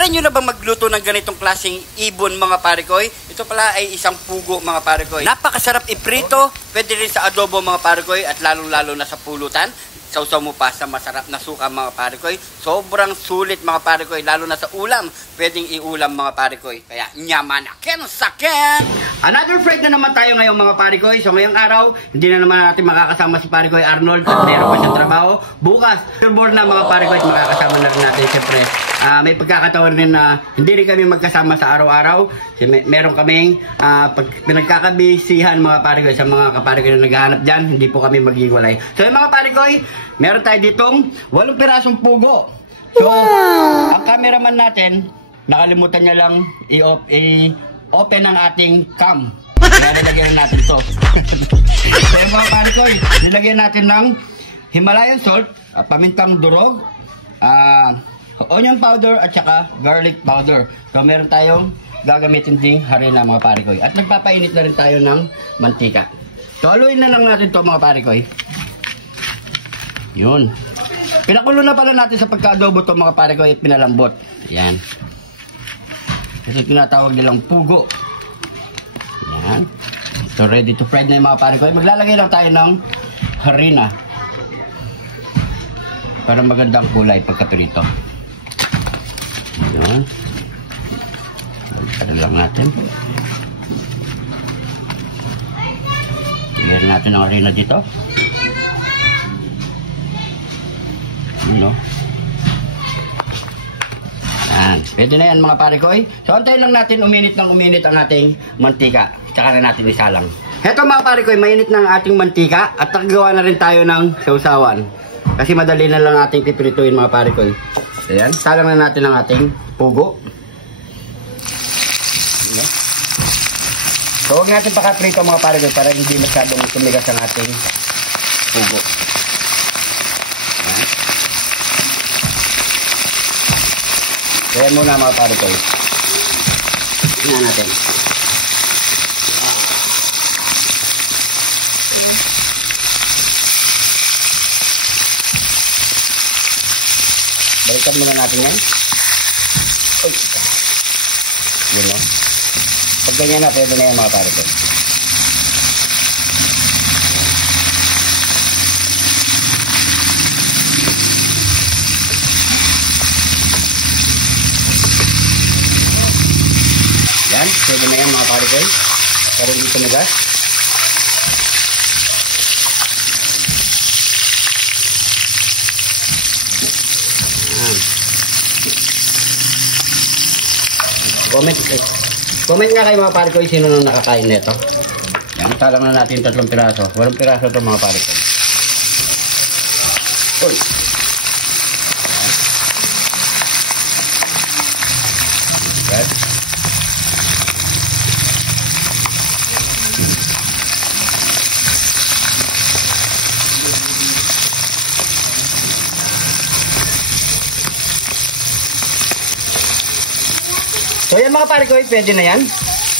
Try nyo na ba magluto ng ganitong klaseng ibon mga pare ko? Ito pala ay isang pugo mga pare ko. Napakasarap iprito, pwede rin sa adobo mga pare ko at lalong-lalo na sa pulutan. Sausaw mo pa sa masarap na suka mga pare ko. Sobrang sulit mga pare ko, lalo na sa ulam. Pwedeng iulam mga pare ko. Kaya nyamanakin sakin! Another Friday na naman tayo ngayong mga pare ko. So ngayong araw, hindi na naman natin makakasama si pare ko Arnold at meron pa siyang trabaho. Bukas, Silver na mga pare ko at makakasama na rin natin siyempre. May pagkakataon rin na hindi rin kami magkasama sa araw-araw. Meron kaming pinagkakabisihan mga pare ko sa mga kapare ko na naghahanap dyan. Hindi po kami maghiwalay. So yung mga pare ko, meron tayo ditong 8 pirasong pugo. So, ang cameraman natin, nakalimutan niya lang i-open ang ating cam. Kaya nilagyan natin to. So yung mga pare ko, nilagyan natin ng Himalayan salt, pamintang durog, onion powder at saka garlic powder. So meron tayong gagamitin ding harina mga pare ko. At nagpapainit na rin tayo ng mantika. So haluin na lang natin to mga pare ko. Yun. Pinakulo na pala natin sa pagka-adobo to mga pare ko at pinalambot. Yan. Kasi tinatawag nilang pugo. Yan. So ready to fry na yung mga pare ko. Maglalagay lang tayo ng harina. Para magandang kulay pagka-prito. Yan. Lagyan lang natin. Lagyan natin ang harina dito. No? Yan. Pwede na yan mga pare ko. So antayin lang natin uminit ng uminit ang ating mantika. Tsaka na natin isalang. Heto mga pare ko, mainit na ang ating mantika. At naggawa na rin tayo ng sausawan. Kasi madali na lang ating pipirituin mga pare ko. So yan. Salang na natin ang ating pugo. Yan. So huwag natin pakaprito mga pare ko para hindi masyadong tumigas ang ating pugo. Yan. Kaya muna mga pare ko. Tingnan natin. Balikan muna natin yan. Uy. Yun o. Pag ganyan na, pwede na yan mga pare ko. Yan, pwede na yan mga pare ko. Pero dito na gas. Comment nga kayo mga pare ko sino nang nakakain nito. Yan, talang na natin 3 piraso. 8 piraso ito mga pare ko. Uy. Yan. So yan mga pare ko, pwede na yan.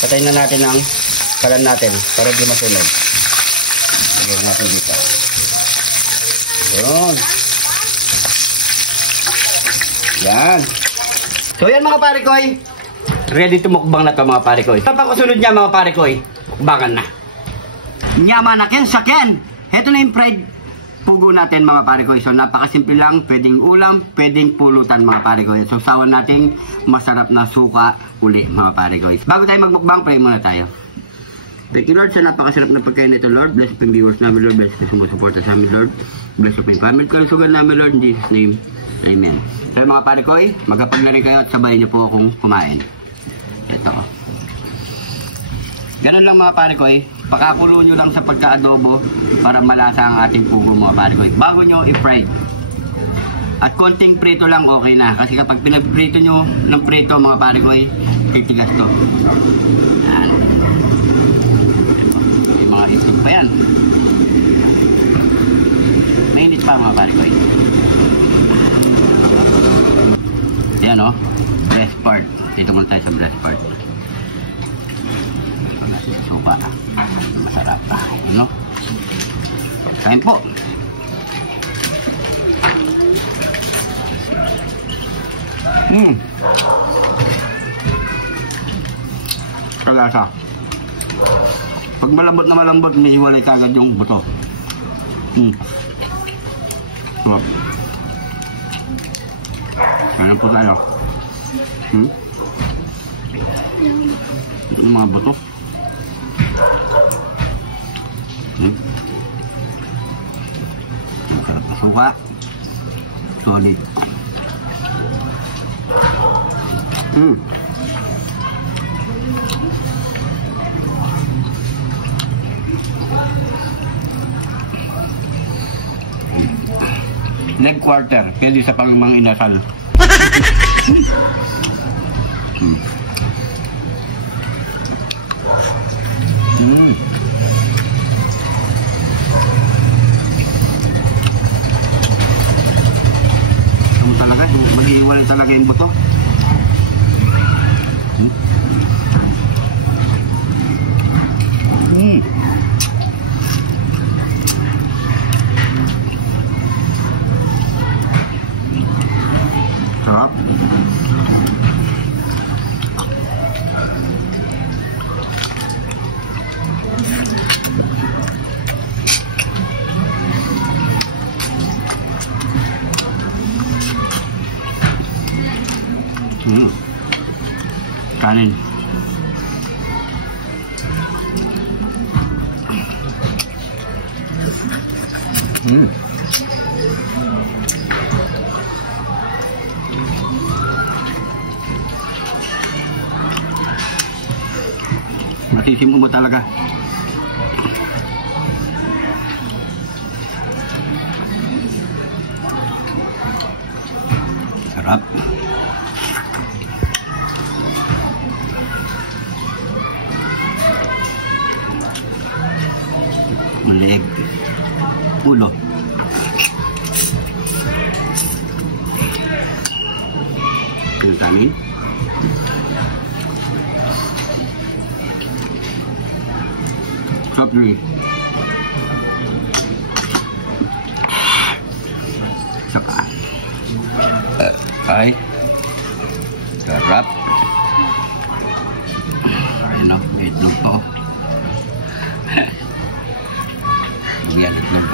Patayin na natin ang kalan natin para di masunog. Lagyan natin dito. Yun. Yan. So yan mga pare ko, ready to mukbang na to mga pare ko. Kapag kasunod niya mga pare ko, mukbangan na. Nyamanakin sakin. Heto na yung fried pugo natin mga pare ko. So napakasimple lang, pwedeng ulam, pwedeng pulutan mga pare ko. So sawan natin masarap na suka uli mga pare ko. Bago tayo magmukbang, pray muna tayo. Thank you Lord sa napakasarap na pagkain nito Lord. Bless po yung viewers namin Lord. Bless po yung sumusuporta sa amin Lord. Bless po yung family ko. Sugan namin Lord. In Jesus name. Amen. So mga pare ko, magkapag na rin kayo at sabayan niyo po akong kumain. Ito. Ganun lang mga pare ko pakakulo nyo lang sa pagka-adobo para malasa ang ating pugo mga pare ko. Bago nyo i-fry. At konting prito lang okay na. Kasi kapag pinag-prito nyo ng prito mga pare ko titigas to. Yan. May mga itlog pa yan. Mainit pa mga pare ko. Ayan o. Breast part. Dito muna tayo sa breast part. Suka. Masarap. Ano? Kain po. sa lasa. Pag malambot na malambot, may hiwalay kagad yung buto. Sarap. Kaya po tayo. Yung mga buto. Masarap na suka. Solid. Leg quarter, pwede sa pangmang inasal. Ito talaga, mag-iwalay talaga yung buto. Sarap. Kanin. Matisimu mo talaga. Sarap. Maliig. Ulo. Kanin. Soft drink. Saka. Ay. Sarap. Ayun o, itlog to. Yan itlog.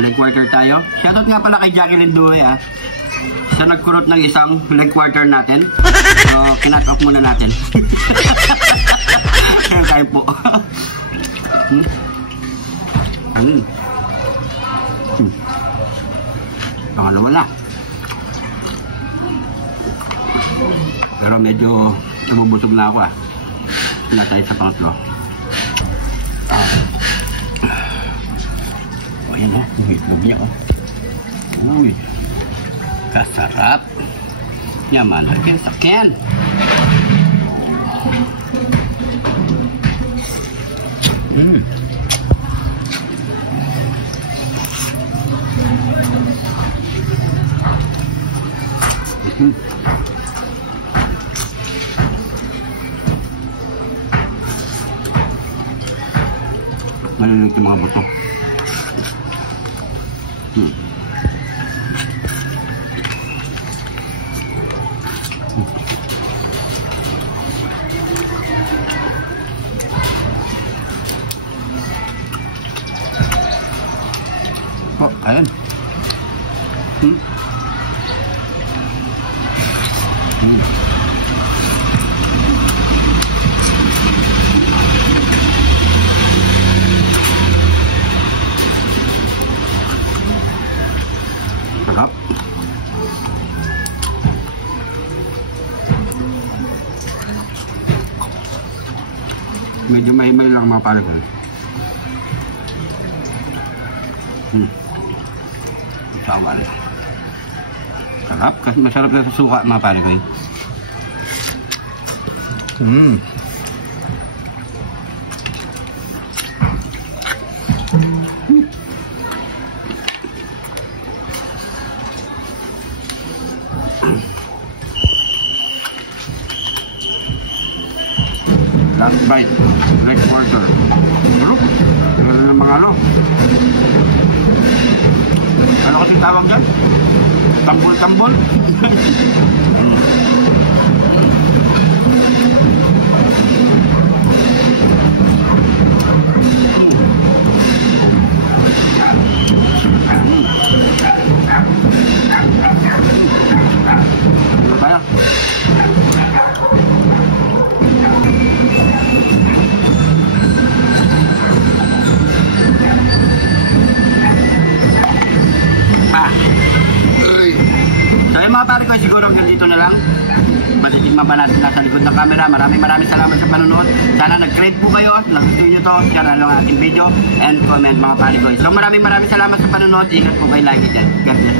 Leg quarter tayo. Shoutout nga pala kay Jacqueline Duhay siya nagkurot ng isang leg quarter natin. So, kinat off muna natin. Kaya kayo po. Pangalawa na. Pero medyo nabubusog na ako Wala tayo sa pangatlo. Ayan yung itlog niya Uy, kasarap. Yaman, lagyan sakyan. Malalig yung mga buto. Ayan. Sarap. Medyo mahimay lang mga pala ko. Sawal. Sarap kasi masarap na sa suka mga pare ko. Last bite, next quarter. Ano? Ano ng mga ano? Ano kasi tawag dyan? Tambol-tambol? Kaya? So yung mga pare ko, siguro hanggang dito na lang. Matitigman pa natin nasa likod ng camera. Maraming salamat sa panonood. Sana nag-crave po kayo. Nagustuhan nyo to. Share lang ang ating video and comment mga pare ko. So maraming salamat sa panonood. Ingat po kayo lagi dyan. God bless.